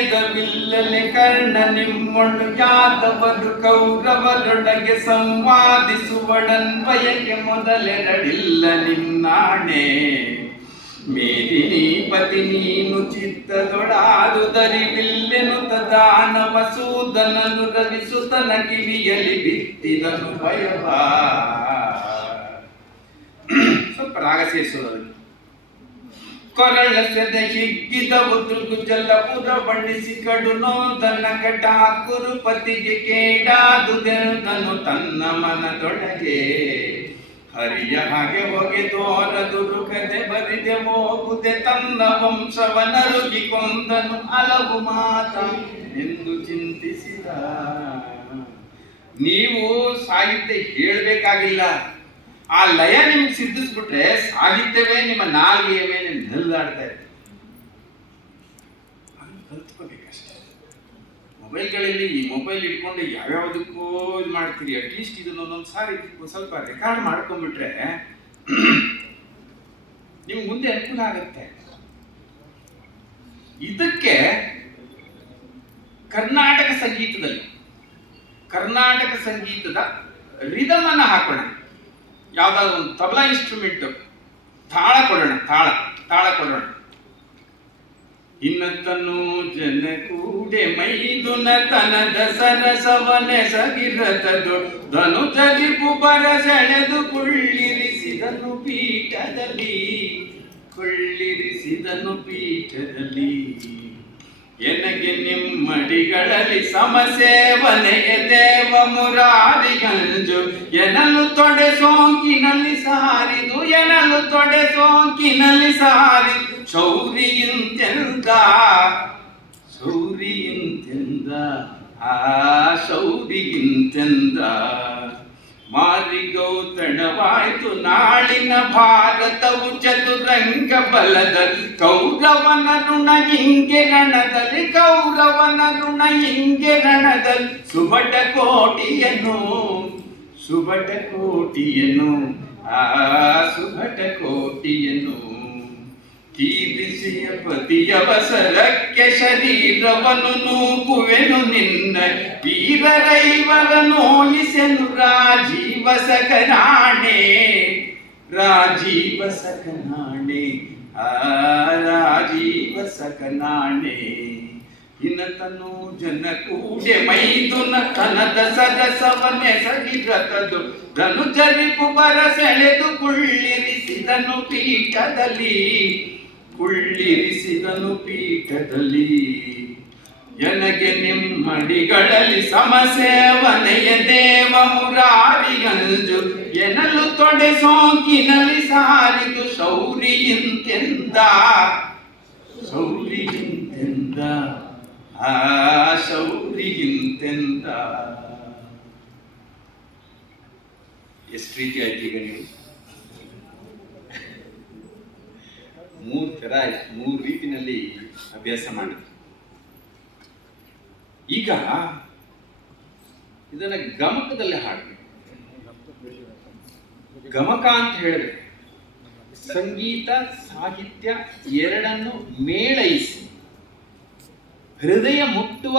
ವೇದವಿಲ್ಲಲೆ ಕರ್ಣ ನಿಮ್ಮೊಳು ಯಾದವರು ಕೌರವರೊಳಗೆ ಸಂವಾದಿಸುವಡನ್ವಯಕ್ಕೆ ಮೊದಲೆರಡಿಲ್ಲ ನಿನ್ನಾಣೆ. ಮೇದಿನಿ ಪತಿ ನೀನು ಚಿತ್ತದೊಡಾದುದರಿವಿಲ್ಲೆನು ತದಾನವ ಸೂದನನು ರವಿಸುತನ ಕಿವಿಯಲಿ ಬಿತ್ತಿದನು ಭಯವ. ಸ್ವಲ್ಪ ರಾಗ ಸೇರಿಸೋದು. ಕೊರಳ ಸೆದೆ ಹಿಗ್ಗಿದ ಉದುರು ಜಲಪುರ ಬಣ್ಣಿಸಿ ಕಡು ನೋದನ ಕಟ ಕುರುಪತಿಗೆ ಕೇಡಾದುದೆಂದನು ತನ್ನ ಮನದೊಳಗೆ. ಹರಿಯ ಹಾಗೆ ಹೊಗೆ ತೋರದುರು ಕದೆ ಬರಿದೆ ಹೋಗುದೆ ತನ್ನ ವಂಶವನರುಗಿ ಕೊಂದನು ಹಲವು ಮಾತ ಎಂದು ಚಿಂತಿಸಿದ. ನೀವು ಸಾಹಿತ್ಯ ಹೇಳ್ಬೇಕಾಗಿಲ್ಲ, ಆ ಲಯ ನಿಮ್ಗೆ ಸಿದ್ಧಿಸ್ಬಿಟ್ರೆ ಸಾಹಿತ್ಯವೇ ನಿಮ್ಮ ನಾಲ್ಗೆಯ ಮೇಲೆ ನಿಲ್ದಾಡ್ತಾ ಇದೆ. ಕಲ್ತ್ಕೋಬೇಕಷ್ಟೇ. ಮೊಬೈಲ್ಗಳಲ್ಲಿ ಈ ಮೊಬೈಲ್ ಇಟ್ಕೊಂಡು ಯಾವ್ಯಾವುದಕ್ಕೂ ಇದು ಮಾಡ್ತೀರಿ. ಅಟ್ಲೀಸ್ಟ್ ಇದನ್ನ ಒಂದೊಂದು ಸಾರಿ ಸ್ವಲ್ಪ ರೆಕಾರ್ಡ್ ಮಾಡ್ಕೊಂಡ್ಬಿಟ್ರೆ ನಿಮ್ಗೆ ಮುಂದೆ ಅನುಕೂಲ ಆಗತ್ತೆ. ಇದಕ್ಕೆ ಕರ್ನಾಟಕ ಸಂಗೀತದ ರಿದಮ್ ಅನ್ನ ಹಾಕೋಣ. ಯಾವ್ದಾದ್ರು ಒಂದು ತಬಲಾ ಇನ್ಸ್ಟ್ರೂಮೆಂಟ್ ತಾಳ ಕೊಡೋಣ. ಇನ್ನತನು ಜನ ಕೂಡೆ ಮೈದುನ ತನದ ಸರಸವನೆ ಸಗಿರತದು ಧನು ಜಲಿಪು ಬರ ಸೆಳೆದು ಕುಳ್ಳಿರಿಸಿದನು ಪೀಠದಲ್ಲಿ. ಎನಗೆ ನಿಮ್ಮಡಿಗಳಲ್ಲಿ ಸಮಸೇವನೆಯ ದೇವ ಮುರಾರಿಗಂಜು ಎನಲು ತೊಡೆ ಸೋಂಕಿನಲ್ಲಿ ಸಾರಿದು ಶೌರಿಯಿಂತೆಂದ ಮಾರಿಗೌತಣವಾಯ್ತು ನಾಳಿನ ಭಾರತವು ಚತುರಂಗ ಬಲದಲ್ಲಿ. ಕೌರವನ ಋಣ ಹಿಂಗೆ ರಣದಲ್ಲಿ ಸುಭಟ ಕೋಟಿಯನು ಕೀರ್ತಿಸಿಯ ಪತಿಯವಸರಕ್ಕೆ ಶರೀರವನ್ನು ನೂಕುವೆನು ನಿನ್ನ ವೀರರೈವರ ನೋಯಿಸೆನು ರಾಜೀವ ಸಕನಾಣೆ. ಇನ್ನತನು ಜನ ಕೂಡೆ ಮೈದುನ ಕನದ ಸರಸವನೆ ಸಗಿರತದು ಧನು ಜರಿಪು ಬರ ಸೆಳೆದು ಕುಳ್ಳಿರಿಸಿದನು ಪೀಠದಲ್ಲಿ. ಎನಗೆ ನಿಮ್ಮಡಿಗಳಲ್ಲಿ ಸಮಸೇವನೆಯ ದೇವ ಮುರಾರಿಗಂಜು ಎನಲು ತೊಡೆ ಸೋಂಕಿನಲ್ಲಿ ಸಾರಿದು ಶೌರಿಯಿಂತೆಂದ. ಎಷ್ಟು ರೀತಿ ಆಯ್ತು ಈಗ ನೀವು? 3 ಥರ ಆಯ್ತು, 3 ರೀತಿನಲ್ಲಿ ಅಭ್ಯಾಸ ಮಾಡಿದ್ರಿ. ಈಗ ಇದನ್ನ ಗಮಕದಲ್ಲಿ ಹಾಡಬೇಕು. ಗಮಕ ಅಂತ ಹೇಳಿದ್ರೆ ಸಂಗೀತ ಸಾಹಿತ್ಯ ಎರಡನ್ನು ಮೇಳೈಸಿ ಹೃದಯ ಮುಟ್ಟುವ